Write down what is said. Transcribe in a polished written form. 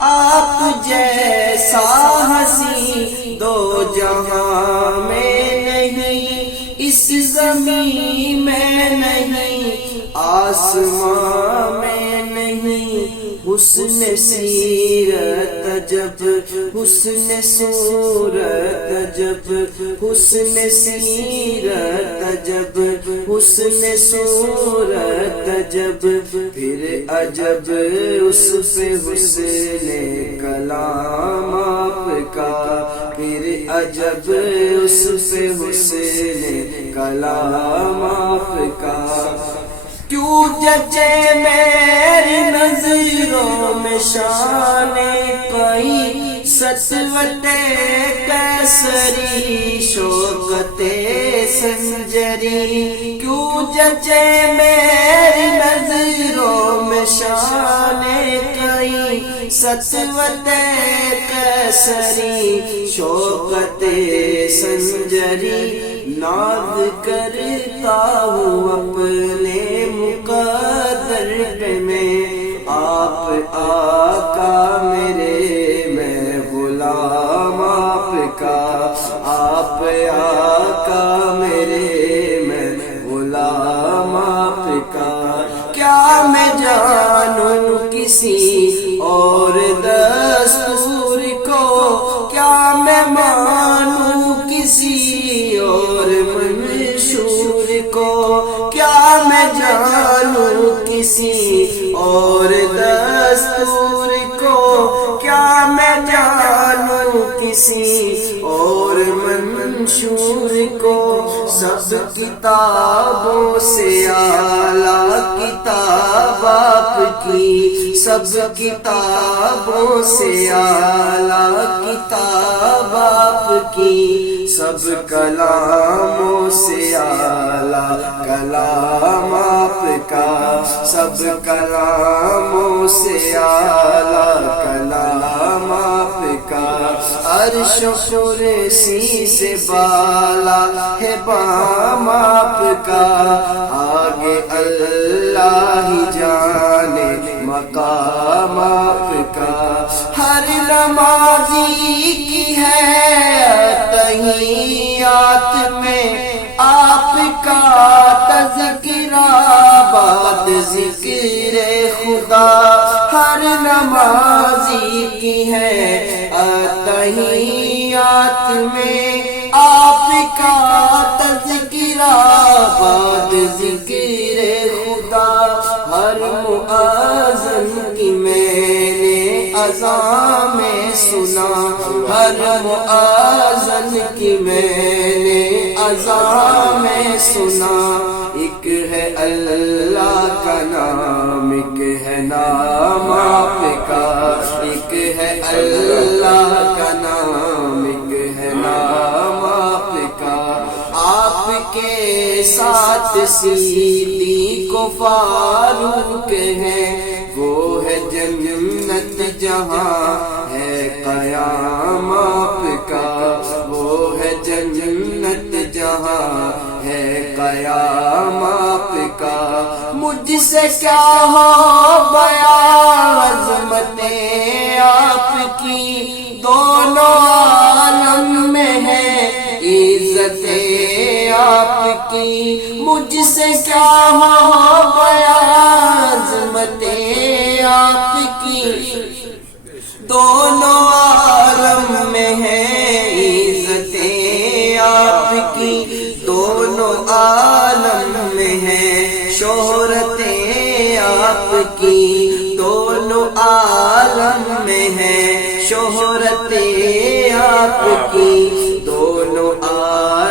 آپ جیسا ہنسی دو جہاں میں نہیں، اس زمین میں نہیں، آسمان میں نہیں۔ حسن سیرت عجب، حسن صورت عجب، حسن سیرت عجب، حسن صورت عجب، پھر عجب اس پہ حسن کلام آپ کا، پھر عجب اس پہ حسن کلام آپ کا۔ کیوں جچے میری نظروں میں شان کئی، سطوت کیسری شوکت سنجری، کیوں جچے میری نظروں میں شان کئی، سطوت کیسری شوکت سنجری۔ ناز کرتا ہوں اپنے مقدر پہ میں، آپ آقا میرے میں غلام آپ کا، آپ آقا میرے میں غلام آپ کا۔ کیا میں جانوں کسی اور دستور کو، کیا میں مانوں کسی اور منشور کو، کیا میں جانوں کسی اور دستور کو، کیا میں جانوں کسی اور منشور کو۔ سب کتابوں سے اعلیٰ کتاب آپ کی، سب کتابوں سے اعلیٰ کتاب آپ کی، سب کلاموں سے اعلیٰ کلام آپ کا، سب کلاموں سے اعلیٰ کلام آپ کا۔ عرش و کرسی سے بالا ہے بام آپ کا، آگے اللہ ہی جانے مقام آپ کا۔ ہر نمازی کی ہے تحیات میں آپ کا تذکرہ، بعد ذکر خدا۔ ہر نمازی کی ہے تحیات میں آپ کا تذکرہ، بعد ذکر خدا۔ ہر مؤذن کی میں نے اذان میں سنا، ہر مؤذن کی میں نے اذان میں سنا۔ ایک ہے اللہ کا نام، ایک ہے نام آپ کا، ایک ہے اللہ کا نام، ایک ہے نام آپ کا۔ آپ کے ساتھ صدیق و فاروق ہیں، وہ ہے جنت جہاں ہے قیام آپ کا، وہ ہے جنت جہاں ہے قیام آپ کا۔ مجھ سے کیا ہو بیان عظمتیں آپ کی، دونوں عالم میں ہے عزتیں آپ کی۔ مجھ سے کیا ہو بیان عظمتیں آپ کی، دونوں عالم میں ہے عزتیں آپ کی، دونوں عالم میں ہے شہرتیں آپ کی، دونوں عالم میں ہے شہرتیں آپ کی، دونوں عالم